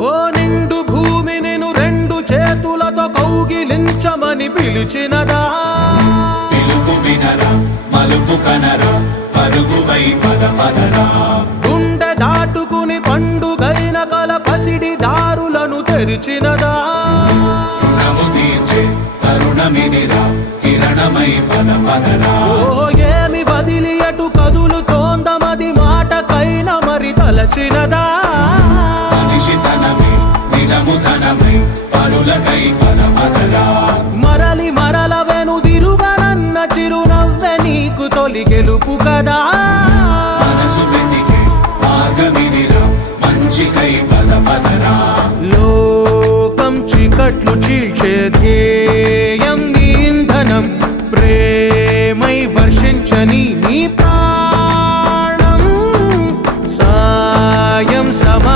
ఓ నిండు భూమి నిన్ను రెండు చేతులతో కౌగిలించమని పిలిచినదా? పిలుపు వినరా, మలుపు కనరా, పరుగువై పద పదరా. గుండె దాటుకుని పండుగైన కల పసిడి దారులను తెరిచినదా? రుణము తీర్చే తరుణమిదిరా, కిరణమై పద పదరా. ఓ ఏమి వదిలి అటు కదులుతోందమది మాటకైన మరి తలచినదా? మనిషితనమే నిజముతనమై పరులకై పద పదరా. మరలి మరల వెనుదిరుగనన్న చిరునవ్వె నీకు తొలి గెలుపు కదా? మనసు వెతికే మార్గమిదిరా, మంచికై పద పదరా. లోకం చీకట్లు చీల్చే